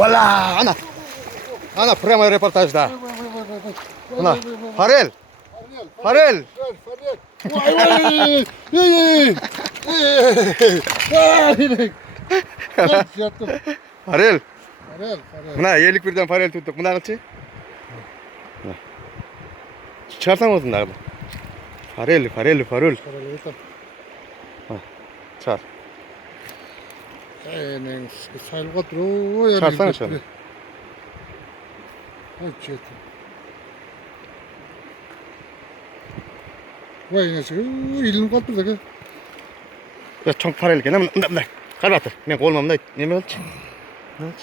Valla ana. Ana prema reportajda. Ana Farel. Farel. Vay vay. Yattım. Farel. Farel. Buna yelik birden farel tuttuk. Buna kaçı? Çıkarsan olsun da. Farel. Farel yattım. Çağır. Aynen. Sayılıp oturuyor. Çağırsana şöyle. Hadi yattım. Vay nasıl? İlim kalktı da. Ya çok farel gene. Kalbatır. Ne kolmamda. Ne mi oldu? Ne oldu?